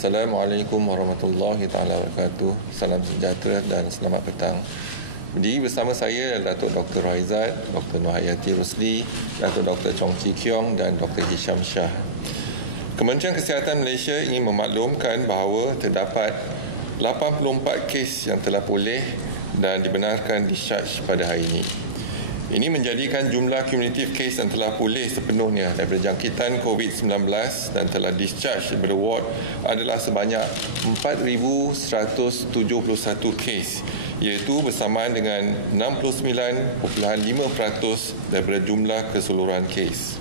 Assalamualaikum warahmatullahi wabarakatuh. Salam sejahtera dan selamat petang. Berdiri bersama saya Datuk Dr. Raizat, Dr. Nohayati Rusli, Datuk Dr. Chong Chi Kiong dan Dr. Hisham Shah. Kementerian Kesihatan Malaysia ingin memaklumkan bahawa terdapat 84 kes yang telah pulih dan dibenarkan discharge pada hari ini. Ini menjadikan jumlah kumulatif kes yang telah pulih sepenuhnya daripada jangkitan COVID-19 dan telah discharge daripada ward adalah sebanyak 4,171 kes, iaitu bersamaan dengan 69.5% daripada jumlah keseluruhan kes.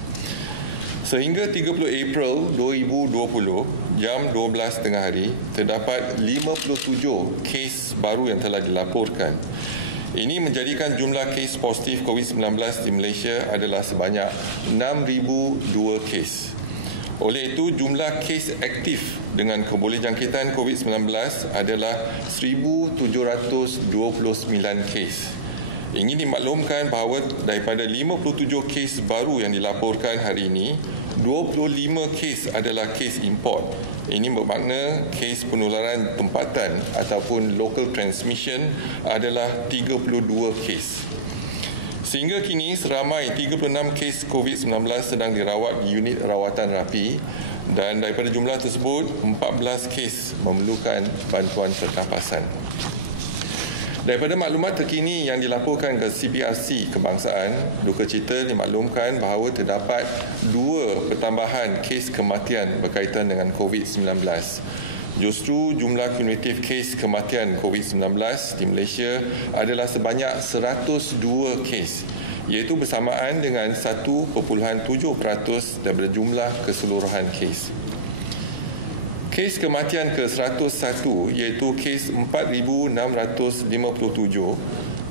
Sehingga 30 April 2020, jam 12 tengah hari, terdapat 57 kes baru yang telah dilaporkan. Ini menjadikan jumlah kes positif COVID-19 di Malaysia adalah sebanyak 6,002 kes. Oleh itu, jumlah kes aktif dengan kebolehjangkitan COVID-19 adalah 1,729 kes. Ingin dimaklumkan bahawa daripada 57 kes baru yang dilaporkan hari ini, 25 kes adalah kes import. Ini bermakna kes penularan tempatan ataupun local transmission adalah 32 kes. Sehingga kini seramai 36 kes COVID-19 sedang dirawat di unit rawatan rapi dan daripada jumlah tersebut 14 kes memerlukan bantuan pernafasan. Daripada maklumat terkini yang dilaporkan ke CBRC Kebangsaan, duka cita dimaklumkan bahawa terdapat 2 pertambahan kes kematian berkaitan dengan COVID-19. Justru jumlah kumulatif kes kematian COVID-19 di Malaysia adalah sebanyak 102 kes, iaitu bersamaan dengan 1.7% daripada jumlah keseluruhan kes. Kes kematian ke-101 iaitu kes 4,657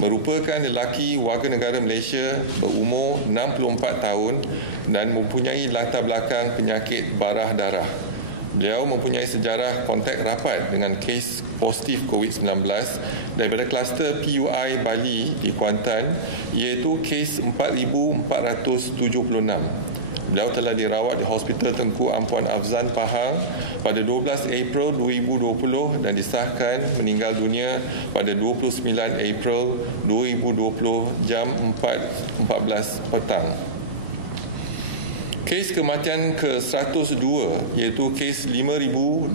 merupakan lelaki warga negara Malaysia berumur 64 tahun dan mempunyai latar belakang penyakit barah darah. Beliau mempunyai sejarah kontak rapat dengan kes positif COVID-19 daripada kluster PUI Bali di Kuantan, iaitu kes 4,476. Beliau telah dirawat di Hospital Tengku Ampuan Afzan Pahang pada 12 April 2020 dan disahkan meninggal dunia pada 29 April 2020 jam 4.14 petang. Kes kematian ke-102 iaitu kes 5,282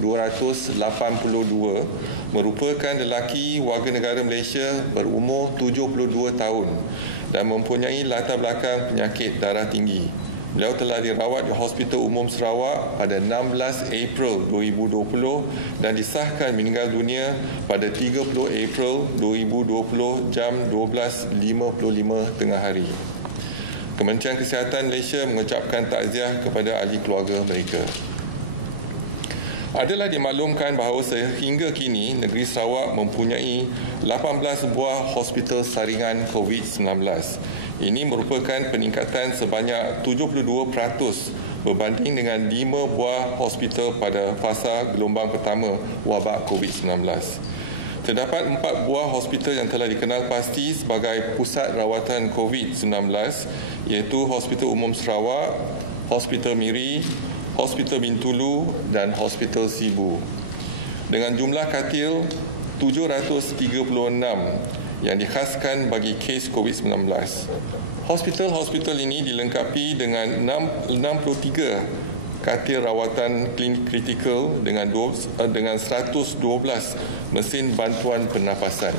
merupakan lelaki warga negara Malaysia berumur 72 tahun dan mempunyai latar belakang penyakit darah tinggi. Beliau telah dirawat di Hospital Umum Sarawak pada 16 April 2020 dan disahkan meninggal dunia pada 30 April 2020 jam 12.55 tengah hari. Kementerian Kesihatan Malaysia mengucapkan takziah kepada ahli keluarga mereka. Adalah dimaklumkan bahawa sehingga kini negeri Sarawak mempunyai 18 buah hospital saringan COVID-19. Ini merupakan peningkatan sebanyak 72% berbanding dengan 5 buah hospital pada fasa gelombang pertama wabak COVID-19. Terdapat 4 buah hospital yang telah dikenal pasti sebagai pusat rawatan COVID-19, iaitu Hospital Umum Sarawak, Hospital Miri, Hospital Bintulu dan Hospital Sibu. Dengan jumlah katil 736 yang dikhaskan bagi kes COVID-19. Hospital-hospital ini dilengkapi dengan 63 katil rawatan klinik kritikal dengan 112 mesin bantuan pernafasan.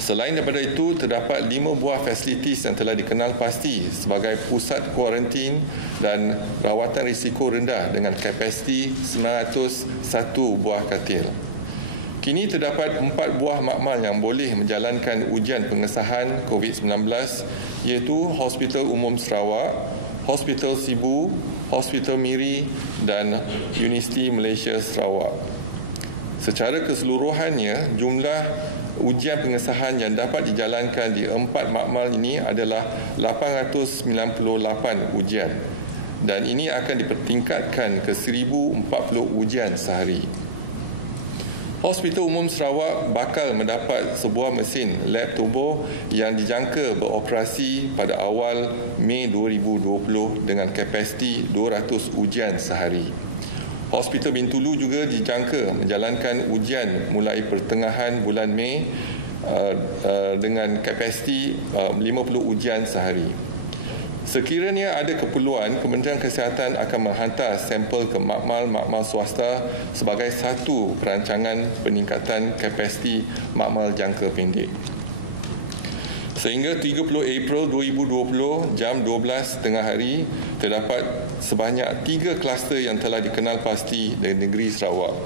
Selain daripada itu, terdapat 5 buah fasilitis yang telah dikenal pasti sebagai pusat kuarantin dan rawatan risiko rendah dengan kapasiti 901 buah katil. Kini terdapat 4 buah makmal yang boleh menjalankan ujian pengesahan COVID-19, iaitu Hospital Umum Sarawak, Hospital Sibu, Hospital Miri dan Universiti Malaysia Sarawak. Secara keseluruhannya, jumlah ujian pengesahan yang dapat dijalankan di 4 makmal ini adalah 898 ujian dan ini akan dipertingkatkan ke 1,040 ujian sehari. Hospital Umum Sarawak bakal mendapat sebuah mesin lab turbo yang dijangka beroperasi pada awal Mei 2020 dengan kapasiti 200 ujian sehari. Hospital Bintulu juga dijangka menjalankan ujian mulai pertengahan bulan Mei dengan kapasiti 50 ujian sehari. Sekiranya ada keperluan, Kementerian Kesihatan akan menghantar sampel ke makmal swasta sebagai satu perancangan peningkatan kapasiti makmal jangka pendek. Sehingga 30 April 2020 jam 12 tengah hari, terdapat sebanyak 3 kluster yang telah dikenal pasti di negeri Sarawak,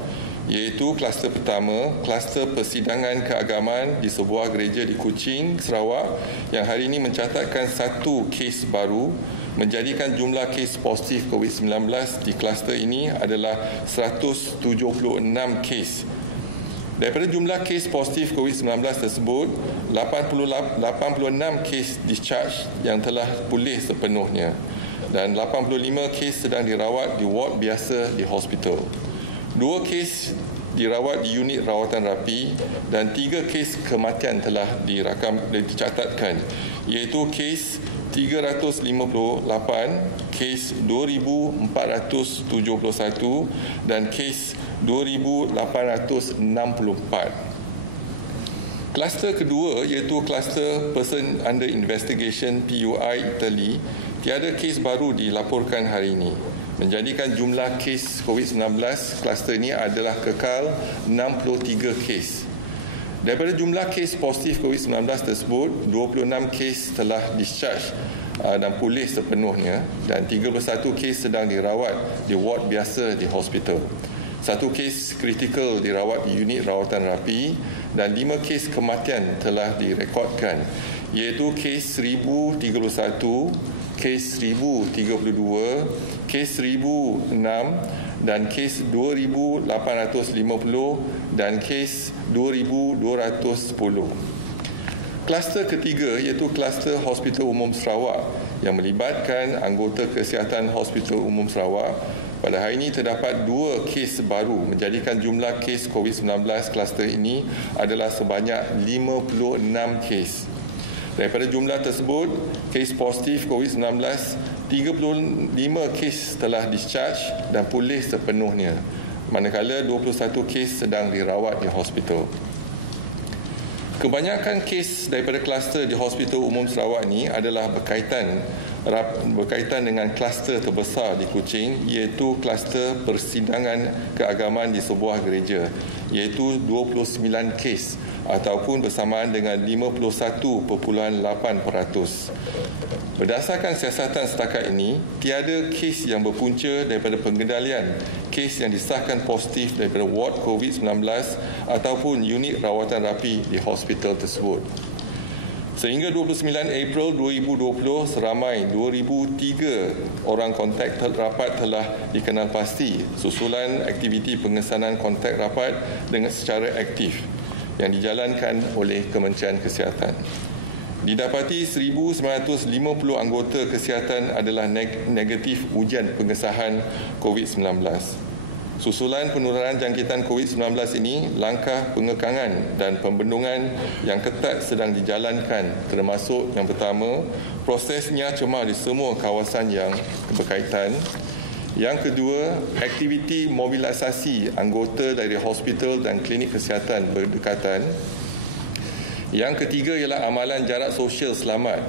iaitu kluster pertama, kluster persidangan keagamaan di sebuah gereja di Kuching, Sarawak yang hari ini mencatatkan 1 kes baru, menjadikan jumlah kes positif COVID-19 di kluster ini adalah 176 kes. Daripada jumlah kes positif COVID-19 tersebut, 86 kes discharge yang telah pulih sepenuhnya dan 85 kes sedang dirawat di ward biasa di hospital. 2 kes dirawat di unit rawatan rapi dan 3 kes kematian telah dicatatkan, iaitu kes 358, kes 2,471 dan kes 2,864. Kluster kedua iaitu kluster Person Under Investigation PUI Italy, tiada kes baru dilaporkan hari ini, menjadikan jumlah kes COVID-19 kluster ini adalah kekal 63 kes. Daripada jumlah kes positif COVID-19 tersebut, 26 kes telah discharge dan pulih sepenuhnya dan 31 kes sedang dirawat di ward biasa di hospital. 1 kes kritikal dirawat di unit rawatan rapi dan 5 kes kematian telah direkodkan, iaitu kes 1031, kes 1032, kes 1006 dan kes 2850 dan kes 2210. Kluster ketiga iaitu kluster Hospital Umum Sarawak yang melibatkan anggota kesihatan Hospital Umum Sarawak. Pada hari ini terdapat 2 kes baru, menjadikan jumlah kes COVID-19 kluster ini adalah sebanyak 56 kes. Daripada jumlah tersebut, kes positif COVID-19, 35 kes telah discharge dan pulih sepenuhnya, manakala 21 kes sedang dirawat di hospital. Kebanyakan kes daripada kluster di Hospital Umum Sarawak ini adalah berkaitan dengan kluster terbesar di Kuching, iaitu kluster persidangan keagamaan di sebuah gereja, iaitu 29 kes ataupun bersamaan dengan 51.8%. Berdasarkan siasatan setakat ini, tiada kes yang berpunca daripada pengendalian kes yang disahkan positif daripada ward COVID-19 ataupun unit rawatan rapi di hospital tersebut. Sehingga 29 April 2020, seramai 2,003 orang kontak rapat telah dikenal pasti susulan aktiviti pengesanan kontak rapat dengan secara aktif yang dijalankan oleh Kementerian Kesihatan. Didapati 1,950 anggota kesihatan adalah negatif ujian pengesahan COVID-19. Susulan penularan jangkitan COVID-19 ini, langkah pengekangan dan pembendungan yang ketat sedang dijalankan, termasuk yang pertama, prosesnya cemar di semua kawasan yang berkaitan. Yang kedua, aktiviti mobilisasi anggota dari hospital dan klinik kesihatan berdekatan. Yang ketiga ialah amalan jarak sosial selamat,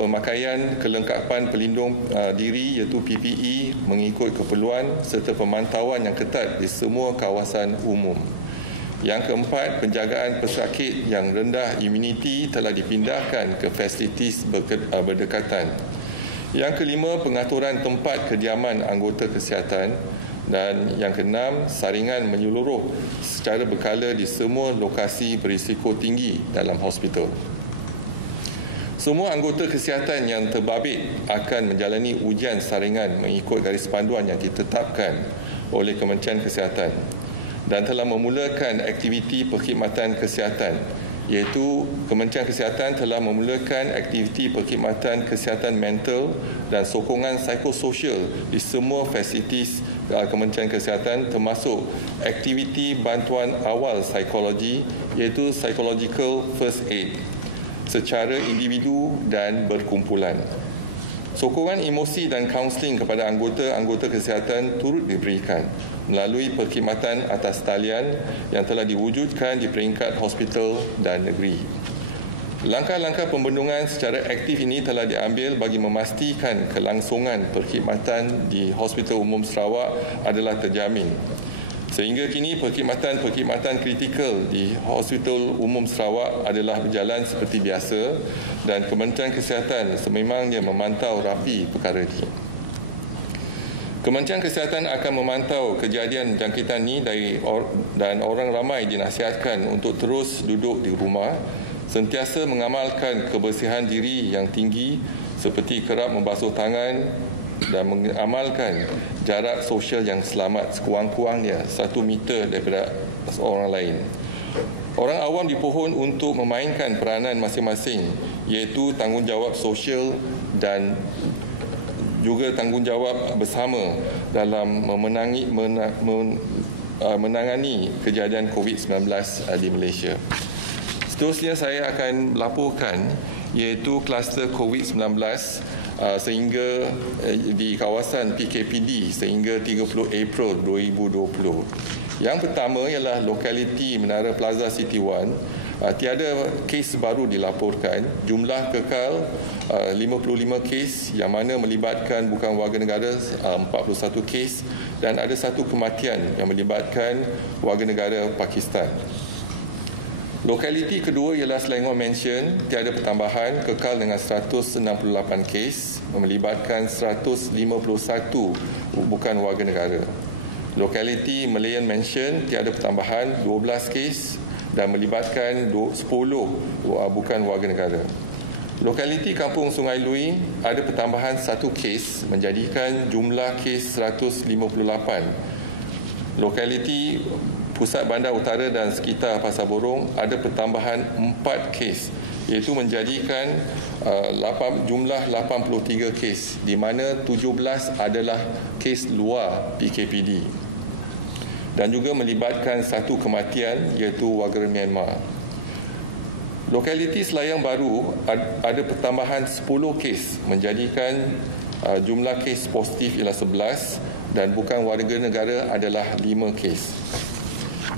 pemakaian kelengkapan pelindung diri iaitu PPE mengikut keperluan serta pemantauan yang ketat di semua kawasan umum. Yang keempat, penjagaan pesakit yang rendah imuniti telah dipindahkan ke fasilitis berdekatan. Yang kelima, pengaturan tempat kediaman anggota kesihatan. Dan yang keenam, saringan menyeluruh secara berkala di semua lokasi berisiko tinggi dalam hospital. Semua anggota kesihatan yang terbabit akan menjalani ujian saringan mengikut garis panduan yang ditetapkan oleh Kementerian Kesihatan dan telah memulakan aktiviti perkhidmatan kesihatan, iaitu Kementerian Kesihatan telah memulakan aktiviti perkhidmatan kesihatan mental dan sokongan psikososial di semua fasilitis Kementerian Kesihatan, termasuk aktiviti bantuan awal psikologi iaitu psychological first aid secara individu dan berkumpulan. Sokongan emosi dan kaunseling kepada anggota-anggota kesihatan turut diberikan melalui perkhidmatan atas talian yang telah diwujudkan di peringkat hospital dan negeri. Langkah-langkah pembendungan secara aktif ini telah diambil bagi memastikan kelangsungan perkhidmatan di Hospital Umum Sarawak adalah terjamin. Sehingga kini perkhidmatan kritikal di Hospital Umum Sarawak adalah berjalan seperti biasa dan Kementerian Kesihatan sememangnya memantau rapi perkara ini. Kementerian Kesihatan akan memantau kejadian jangkitan ini dan orang ramai dinasihatkan untuk terus duduk di rumah, sentiasa mengamalkan kebersihan diri yang tinggi seperti kerap membasuh tangan dan mengamalkan jarak sosial yang selamat sekurang-kurangnya 1 meter daripada orang lain. Orang awam dipohon untuk memainkan peranan masing-masing iaitu tanggungjawab sosial dan juga tanggungjawab bersama dalam menangani kejadian COVID-19 di Malaysia. Seterusnya saya akan laporkan iaitu kluster COVID-19 sehingga di kawasan PKPD sehingga 30 April 2020. Yang pertama ialah lokaliti Menara Plaza City 1. Tiada kes baru dilaporkan. Jumlah kekal 55 kes yang mana melibatkan bukan warga negara 41 kes dan ada 1 kematian yang melibatkan warga negara Pakistan. Lokaliti kedua ialah Selangor Mansion, tiada pertambahan, kekal dengan 168 kes, melibatkan 151 bukan warga negara. Lokaliti Malayan Mansion, tiada pertambahan, 12 kes dan melibatkan 10 bukan warga negara. Lokaliti Kampung Sungai Lui, ada pertambahan 1 kes, menjadikan jumlah kes 158. Lokaliti Pusat Bandar Utara dan sekitar Pasar Borong ada pertambahan 4 kes iaitu menjadikan jumlah 83 kes di mana 17 adalah kes luar PKPD dan juga melibatkan 1 kematian iaitu warga Myanmar. Lokaliti Selayang Baru ada pertambahan 10 kes menjadikan jumlah kes positif ialah 11 dan bukan warga negara adalah 5 kes.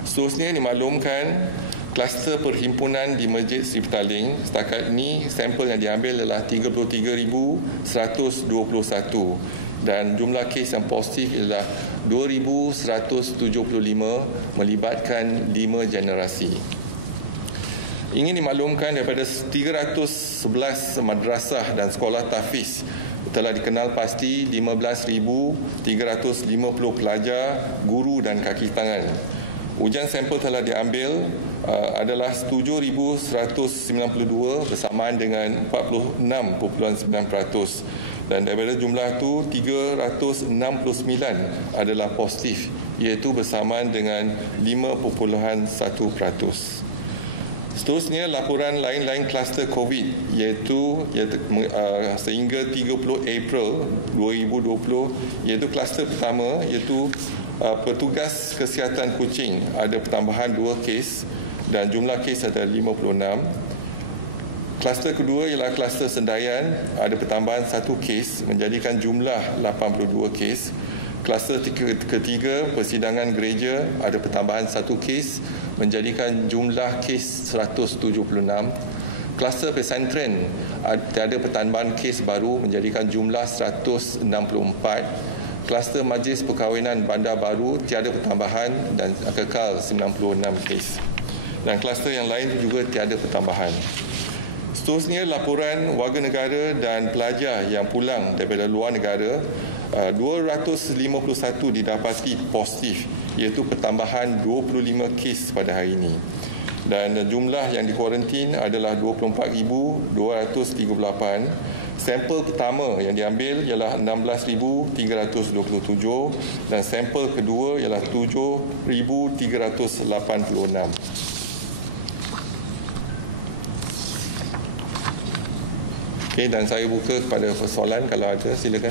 Seterusnya dimaklumkan kluster perhimpunan di Masjid Sri Petaling. Setakat ini sampel yang diambil adalah 33,121 dan jumlah kes yang positif ialah 2,175 melibatkan 5 generasi. Ingin dimaklumkan daripada 311 madrasah dan sekolah tahfiz telah dikenal pasti 15,350 pelajar, guru dan kaki tangan. Ujian sampel telah diambil adalah 7,192 bersamaan dengan 46.9% dan daripada jumlah itu 369 adalah positif iaitu bersamaan dengan 5.1%. Seterusnya laporan lain-lain kluster COVID iaitu sehingga 30 April 2020 iaitu kluster pertama iaitu petugas kesihatan Kuching ada pertambahan 2 kes dan jumlah kes ada 56. Kluster kedua ialah kluster Sendayan ada pertambahan 1 kes menjadikan jumlah 82 kes. Kluster ketiga persidangan gereja ada pertambahan 1 kes menjadikan jumlah kes 176. Kluster pesantren ada pertambahan kes baru menjadikan jumlah 164. Kluster Majlis Perkahwinan Bandar Baru tiada pertambahan dan kekal 96 kes. Dan kluster yang lain juga tiada pertambahan. Seterusnya laporan warga negara dan pelajar yang pulang daripada luar negara 251 didapati positif iaitu pertambahan 25 kes pada hari ini. Dan jumlah yang dikuarantin adalah 24,238. Sampel pertama yang diambil ialah 16,327 dan sampel kedua ialah 7,386. Okey, dan saya buka kepada persoalan kalau ada, silakan.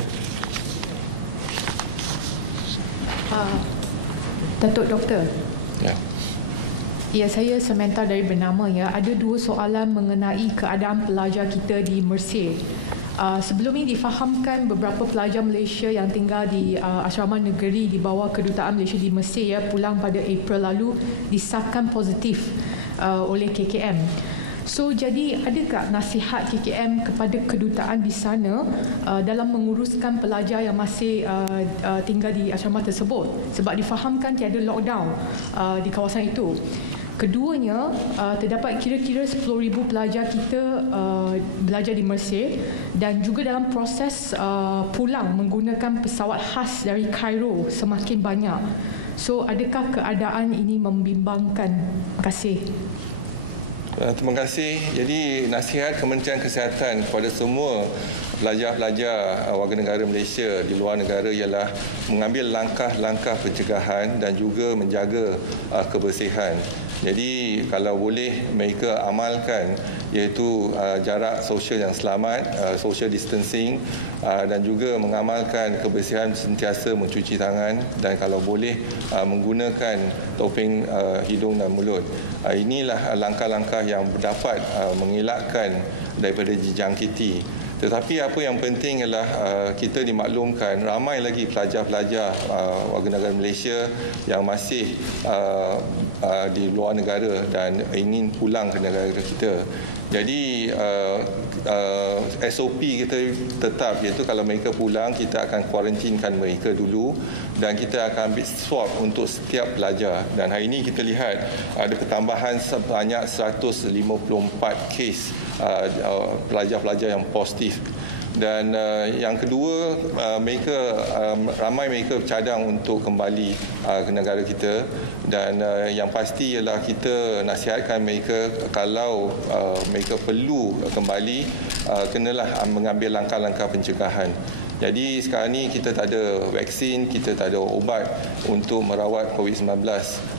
Datuk Doktor. Ya. Ya, saya sementar dari bernama ya. Ada 2 soalan mengenai keadaan pelajar kita di Mersey. Sebelum ini difahamkan beberapa pelajar Malaysia yang tinggal di asrama negeri di bawah Kedutaan Malaysia di Mesir pulang pada April lalu disahkan positif oleh KKM. So, jadi adakah nasihat KKM kepada kedutaan di sana dalam menguruskan pelajar yang masih tinggal di asrama tersebut? Sebab difahamkan tiada lockdown di kawasan itu. Keduanya, terdapat kira-kira 10,000 pelajar kita belajar di Mesir dan juga dalam proses pulang menggunakan pesawat khas dari Cairo semakin banyak. So, adakah keadaan ini membimbangkan? Terima kasih. Terima kasih. Jadi nasihat Kementerian Kesihatan kepada semua pelajar-pelajar warga negara Malaysia di luar negara ialah mengambil langkah-langkah pencegahan dan juga menjaga kebersihan. Jadi kalau boleh mereka amalkan iaitu jarak sosial yang selamat, social distancing dan juga mengamalkan kebersihan, sentiasa mencuci tangan dan kalau boleh menggunakan topeng hidung dan mulut. Inilah langkah-langkah yang dapat mengelakkan daripada dijangkiti. Tetapi apa yang penting ialah kita dimaklumkan ramai lagi pelajar-pelajar warga negara Malaysia yang masih di luar negara dan ingin pulang ke negara kita. Jadi SOP kita tetap iaitu kalau mereka pulang kita akan kuarantinkan mereka dulu dan kita akan ambil swab untuk setiap pelajar dan hari ini kita lihat ada pertambahan sebanyak 154 kes pelajar-pelajar yang positif. Dan yang kedua, ramai mereka bercadang untuk kembali ke negara kita dan yang pasti ialah kita nasihatkan mereka kalau mereka perlu kembali kenalah mengambil langkah-langkah pencegahan. Jadi sekarang ni kita tak ada vaksin, kita tak ada ubat untuk merawat COVID-19.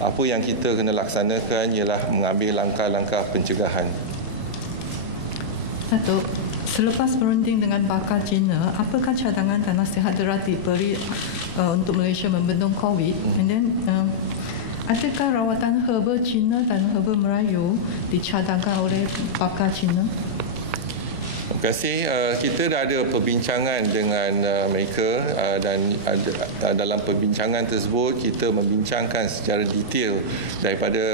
Apa yang kita kena laksanakan ialah mengambil langkah-langkah pencegahan. Datuk, selepas berunding dengan bakal China, apakah cadangan dan nasihat darat diberi untuk Malaysia membendung COVID? And then, adakah rawatan herba China dan herba Melayu dicadangkan oleh bakal China? Terima kasih. Kita dah ada perbincangan dengan mereka dan dalam perbincangan tersebut kita membincangkan secara detail daripada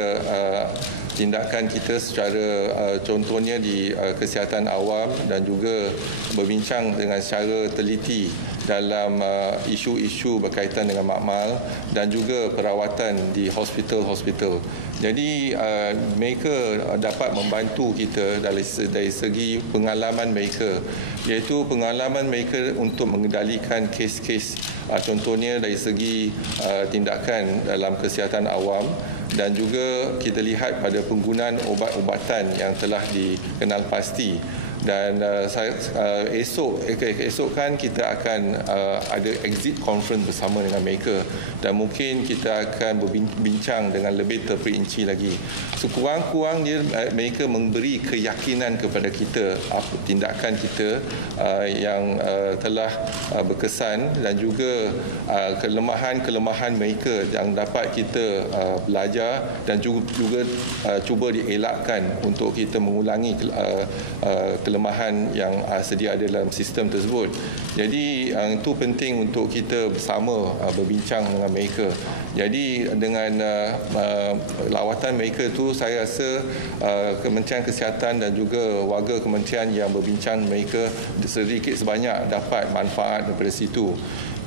tindakan kita secara contohnya di kesihatan awam dan juga berbincang dengan secara teliti dalam isu-isu berkaitan dengan makmal dan juga perawatan di hospital-hospital. Jadi mereka dapat membantu kita dari segi pengalaman mereka, iaitu pengalaman mereka untuk mengendalikan kes-kes contohnya dari segi tindakan dalam kesihatan awam dan juga kita lihat pada penggunaan ubat-ubatan yang telah dikenal pasti. Dan esok kan kita akan ada exit conference bersama dengan mereka dan mungkin kita akan berbincang dengan lebih terperinci lagi. Sekurang-kurangnya mereka memberi keyakinan kepada kita apa tindakan kita yang telah berkesan dan juga kelemahan-kelemahan mereka yang dapat kita belajar dan juga cuba dielakkan untuk kita mengulangi kelemahan yang sedia ada dalam sistem tersebut. Jadi itu penting untuk kita bersama berbincang dengan mereka. Jadi dengan lawatan mereka itu saya rasa Kementerian Kesihatan dan juga warga kementerian yang berbincang mereka sedikit sebanyak dapat manfaat daripada situ.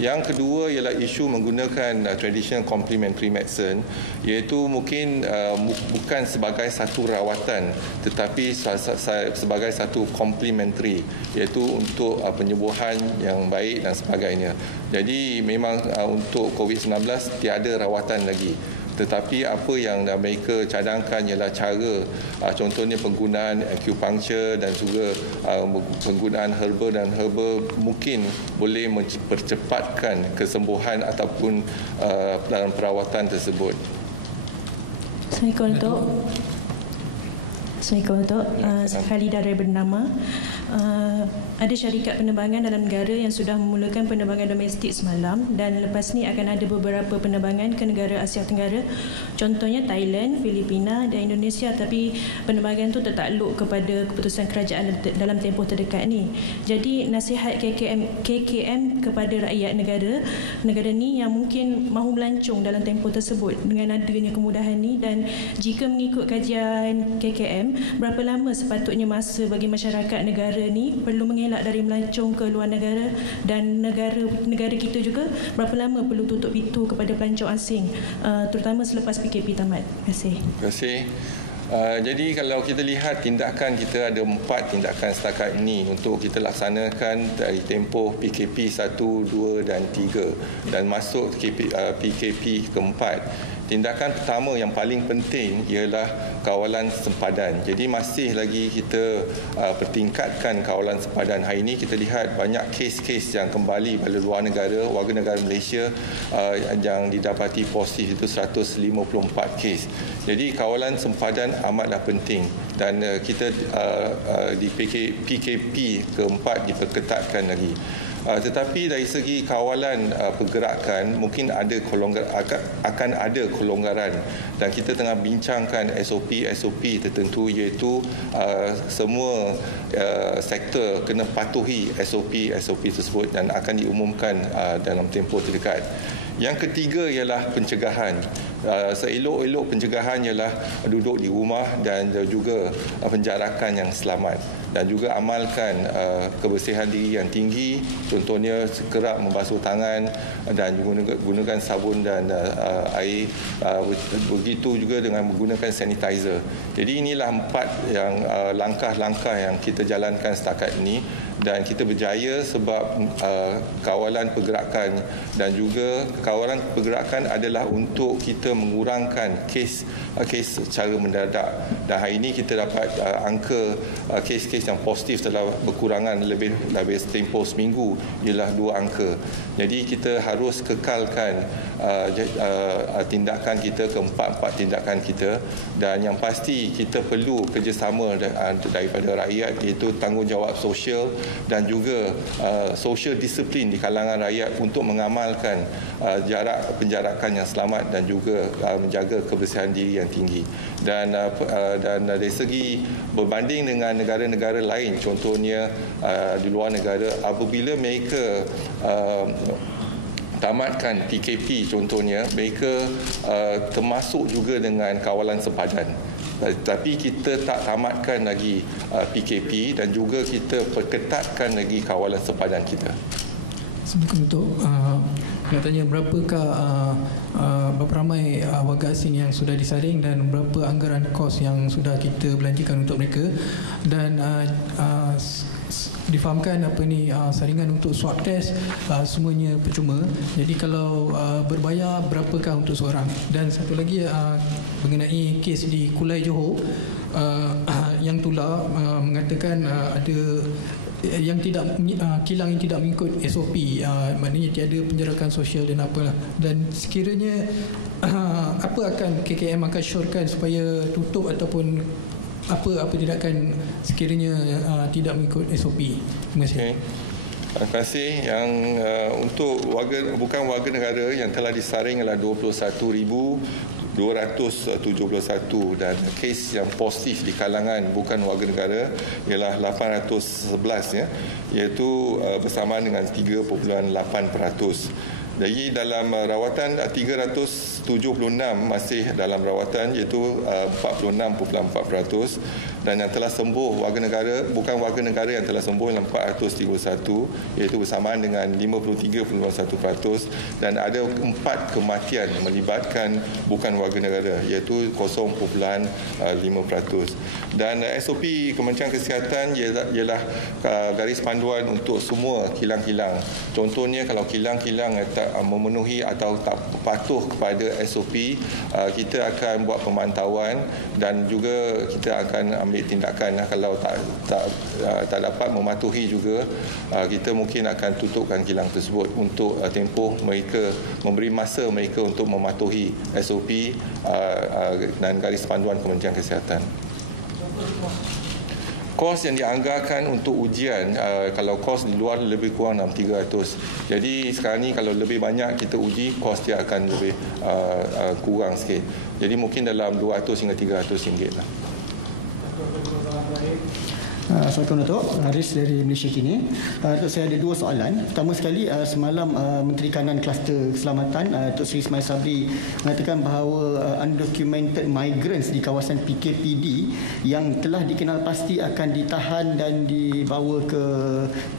Yang kedua ialah isu menggunakan traditional complementary medicine, iaitu mungkin bukan sebagai satu rawatan tetapi sebagai satu complementary, iaitu untuk penyembuhan yang baik dan sebagainya. Jadi memang untuk COVID-19 tiada rawatan lagi. Tetapi apa yang mereka cadangkan ialah cara contohnya penggunaan acupuncture dan juga penggunaan herba dan herba mungkin boleh mempercepatkan kesembuhan ataupun dalam perawatan tersebut. Assalamualaikum Datuk. Saya Khalida dari Bernama. ada syarikat penerbangan dalam negara yang sudah memulakan penerbangan domestik semalam, dan lepas ni akan ada beberapa penerbangan ke negara Asia Tenggara, contohnya Thailand, Filipina dan Indonesia, tapi penerbangan tu tertakluk kepada keputusan kerajaan dalam tempoh terdekat ni. Jadi nasihat KKM kepada rakyat negara ni yang mungkin mahu melancong dalam tempoh tersebut dengan adanya kemudahan ni, dan jika mengikut kajian KKM, berapa lama sepatutnya masa bagi masyarakat negara ni perlu mengelak dari melancong ke luar negara, dan negara kita juga berapa lama perlu tutup pintu kepada pelancong asing, terutama selepas PKP tamat. Terima kasih. Terima kasih. Jadi kalau kita lihat tindakan, kita ada 4 tindakan setakat ini untuk kita laksanakan dari tempoh PKP 1, 2 dan 3 dan masuk PKP keempat. Tindakan pertama yang paling penting ialah kawalan sempadan. Jadi masih lagi kita pertingkatkan kawalan sempadan. Hari ini kita lihat banyak kes-kes yang kembali pada luar negara, warga negara Malaysia yang didapati positif itu 154 kes. Jadi kawalan sempadan amatlah penting, dan kita di PKP keempat diperketatkan lagi. Tetapi dari segi kawalan pergerakan mungkin akan ada kelonggaran, dan kita tengah bincangkan SOP tertentu, iaitu semua sektor kena patuhi SOP tersebut dan akan diumumkan dalam tempoh terdekat. Yang ketiga ialah pencegahan. Seelok-elok pencegahan ialah duduk di rumah dan juga penjarakan yang selamat, dan juga amalkan kebersihan diri yang tinggi, contohnya kerap membasuh tangan dan gunakan sabun dan air, begitu juga dengan menggunakan sanitizer. Jadi inilah 4 yang langkah-langkah yang kita jalankan setakat ini, dan kita berjaya sebab kawalan pergerakan dan juga kawalan pergerakan adalah untuk kita mengurangkan kes secara mendadak, dan hari ini kita dapat angka kes-kes yang positif telah berkurangan lebih tempoh seminggu ialah 2 angka. Jadi kita harus kekalkan tindakan kita, keempat tindakan kita, dan yang pasti kita perlu kerjasama daripada rakyat, iaitu tanggungjawab sosial dan juga social disiplin di kalangan rakyat untuk mengamalkan jarak penjarakan yang selamat dan juga menjaga kebersihan diri yang tinggi. Dan dari segi berbanding dengan negara-negara lain, contohnya di luar negara, apabila mereka tamatkan PKP contohnya, mereka termasuk juga dengan kawalan sempadan. Tapi kita tak tamatkan lagi PKP dan juga kita perketatkan lagi kawalan sempadan kita. Assalamualaikum untuk nak tanya berapa ramai warga asing yang sudah disaring dan berapa anggaran kos yang sudah kita belanjakan untuk mereka, dan difahamkan saringan untuk swab test semuanya percuma. Jadi kalau berbayar berapakah untuk seorang? Dan satu lagi mengenai kes di Kulai Johor yang tular mengatakan ada yang tidak kilang yang tidak mengikut SOP, maknanya tiada penjarakan sosial dan apalah. Dan sekiranya apa akan KKM akan syorkan supaya tutup ataupun apa tindakan sekiranya tidak mengikut SOP? Terima kasih. Okay. Terima kasih. Yang untuk bukan warga negara yang telah disaring adalah 21,271, dan kes yang positif di kalangan bukan warga negara ialah 811 iaitu bersamaan dengan 3.8%. Jadi dalam rawatan 376 masih dalam rawatan, iaitu 46.4%, dan yang telah sembuh bukan warga negara yang telah sembuh yang 431, iaitu bersamaan dengan 53.1%, dan ada 4 kematian melibatkan bukan warga negara, iaitu 0.5%. Dan SOP Kementerian Kesihatan ialah garis panduan untuk semua kilang-kilang. Contohnya kalau kilang-kilang tak memenuhi atau tak patuh kepada SOP, kita akan buat pemantauan dan juga kita akan ambil tindakan. Kalau tak dapat mematuhi juga, kita mungkin akan tutupkan kilang tersebut untuk tempoh mereka, memberi masa mereka untuk mematuhi SOP dan garis panduan Kementerian Kesihatan. Kos yang dianggarkan untuk ujian, kalau kos di luar lebih kurang dalam 300. Jadi sekarang ni kalau lebih banyak kita uji, kos dia akan lebih kurang sikit. Jadi mungkin dalam 200 hingga 300 ringgit lah. Assalamualaikum Datuk, Haris dari Malaysia Kini. Datuk, saya ada dua soalan. Pertama sekali, semalam Menteri Kanan Kluster Keselamatan Datuk Seri Ismail Sabri mengatakan bahawa undocumented migrants di kawasan PKPD yang telah dikenal pasti akan ditahan dan dibawa ke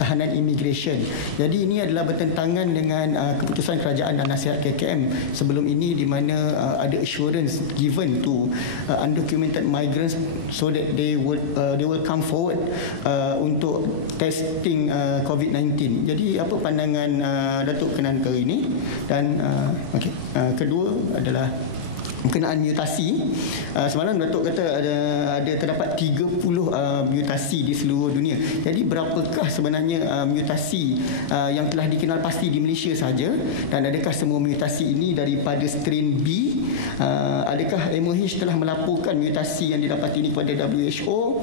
tahanan immigration. Jadi ini adalah bertentangan dengan keputusan kerajaan dan nasihat KKM sebelum ini, di mana ada assurance given to undocumented migrants so that they will come forward untuk testing COVID-19. Jadi apa pandangan Datuk kenaan perkara ini? Dan kedua adalah berkenaan mutasi. Semalam Datuk kata ada terdapat 30 mutasi di seluruh dunia. Jadi berapakah sebenarnya mutasi yang telah dikenal pasti di Malaysia sahaja, dan adakah semua mutasi ini daripada strain B? Adakah MOH telah melaporkan mutasi yang didapati ini kepada WHO?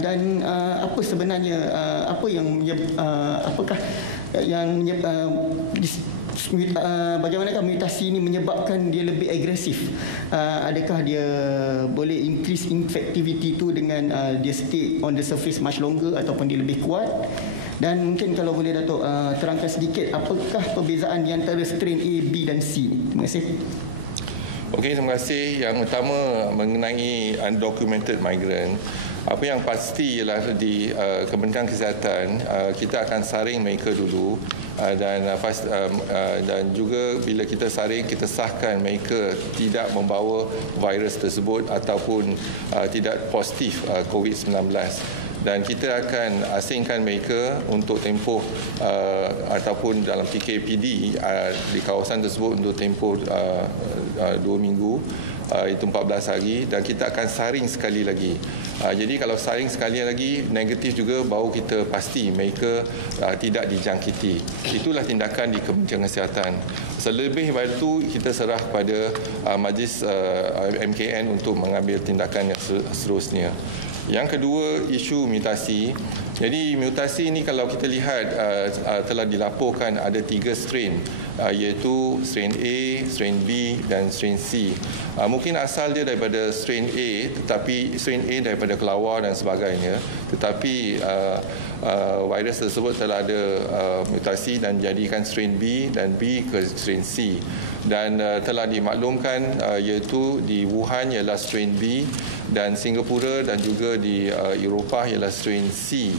Dan apa sebenarnya bagaimanakah mutasi ini menyebabkan dia lebih agresif? Adakah dia boleh increase infectivity itu dengan dia stay on the surface much longer, ataupun dia lebih kuat? Dan mungkin kalau boleh Datuk terangkan sedikit apakah perbezaan di antara strain A, B dan C? Terima kasih. Okey, terima kasih. Yang utama mengenai undocumented migrant, apa yang pasti ialah di Kementerian Kesihatan kita akan saring mereka dulu, dan juga bila kita saring, kita sahkan mereka tidak membawa virus tersebut ataupun tidak positif COVID-19. Dan kita akan asingkan mereka untuk tempoh ataupun dalam PKPD di kawasan tersebut untuk tempoh 2 minggu, itu 14 hari, dan kita akan saring sekali lagi. Jadi kalau saring sekali lagi negatif juga, baru kita pasti mereka tidak dijangkiti. Itulah tindakan di Kementerian Kesihatan. Selebih daripada itu kita serah kepada Majlis MKN untuk mengambil tindakan yang seterusnya. Yang kedua, isu mutasi. Jadi mutasi ini kalau kita lihat telah dilaporkan ada 3 strain, iaitu strain A, strain B dan strain C. Mungkin asal dia daripada strain A, tetapi strain A daripada kelawar dan sebagainya, tetapi virus tersebut telah ada mutasi dan jadikan strain B dan B ke strain C. Dan telah dimaklumkan iaitu di Wuhan ialah strain B, dan Singapura dan juga di Eropah ialah strain C.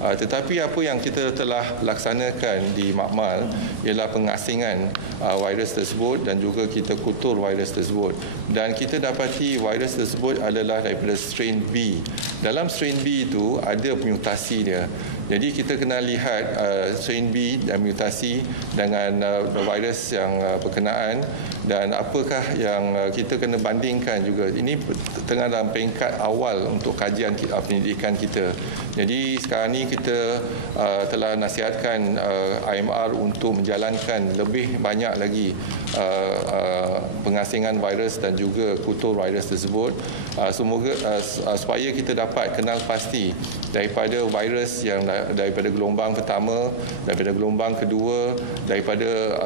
Tetapi apa yang kita telah laksanakan di Makmal ialah pengasingan virus tersebut dan juga kita kutur virus tersebut. Dan kita dapati virus tersebut adalah daripada strain B. Dalam strain B itu ada mutasi dia. Jadi kita kena lihat strain B dan mutasi dengan virus yang berkenaan, dan apakah yang kita kena bandingkan juga. Ini tengah dalam peringkat awal untuk kajian pendidikan kita. Jadi sekarang ni kita telah nasihatkan IMR untuk menjalankan lebih banyak lagi pengasingan virus dan juga kutur virus tersebut, semoga supaya kita dapat kenal pasti daripada virus yang daripada gelombang pertama, daripada gelombang kedua, daripada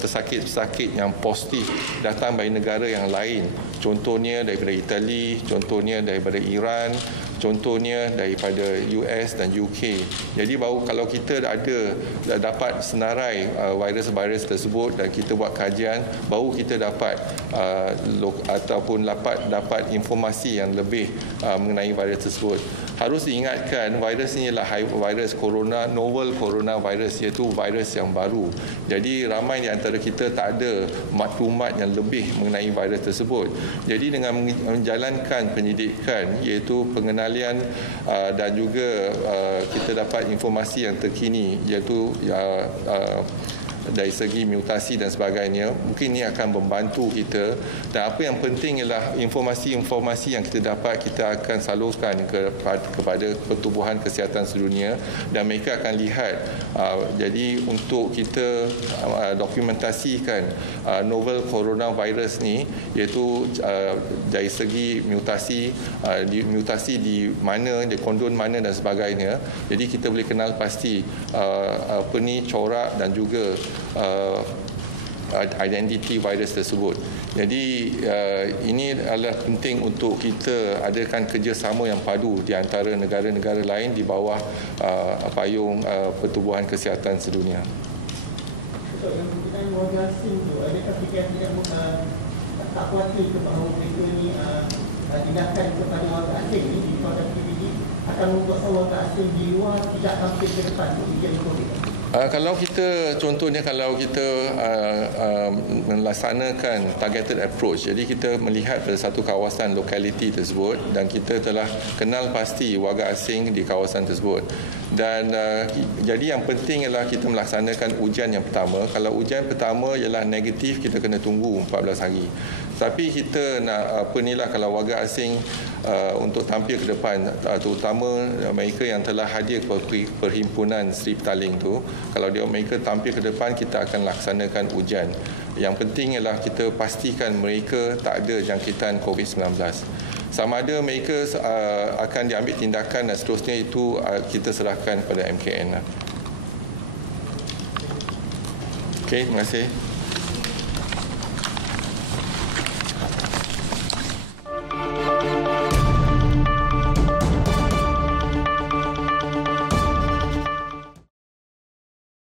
pesakit-pesakit yang positif datang dari negara yang lain, contohnya daripada Itali, contohnya daripada Iran, contohnya daripada US dan UK. Jadi baru kalau kita dapat senarai virus-virus tersebut dan kita buat kajian, baru kita dapat ataupun dapat informasi yang lebih mengenai virus tersebut. Harus diingatkan, virus ini adalah virus corona, novel coronavirus, iaitu virus yang baru. Jadi ramai di antara kita tak ada maklumat yang lebih mengenai virus tersebut. Jadi dengan menjalankan pendidikan, iaitu pengenalan dan juga kita dapat informasi yang terkini, iaitu dari segi mutasi dan sebagainya. Mungkin ini akan membantu kita, dan apa yang penting ialah informasi-informasi yang kita dapat kita akan salurkan kepada Pertubuhan Kesihatan Sedunia dan mereka akan lihat. Jadi untuk kita dokumentasikan novel coronavirus ni, iaitu dari segi mutasi di mana, di kondon mana dan sebagainya. Jadi kita boleh kenal pasti corak dan juga identiti virus tersebut. Jadi ini adalah penting untuk kita adakan kerjasama yang padu di antara negara-negara lain di bawah payung Pertubuhan Kesihatan Sedunia. Untuk yang berkaitan warga asing tu, adakah PKM tak khawatir bahawa mereka ni tindakan kepada warga asing ni di kawasan PBD akan membuat warga asing di luar tidak tampil ke depan untuk ujian COVID? Kalau kita melaksanakan targeted approach, jadi kita melihat pada satu kawasan lokaliti tersebut dan kita telah kenal pasti warga asing di kawasan tersebut, dan jadi yang penting ialah kita melaksanakan ujian yang pertama. Kalau ujian pertama ialah negatif, kita kena tunggu 14 hari. Tapi kita nak kalau warga asing untuk tampil ke depan, terutama mereka yang telah hadir ke Perhimpunan Sri Petaling tu, kalau mereka tampil ke depan, kita akan laksanakan ujian. Yang penting ialah kita pastikan mereka tak ada jangkitan COVID-19. Sama ada mereka akan diambil tindakan dan seterusnya, itu kita serahkan pada MKN. Okey, terima kasih.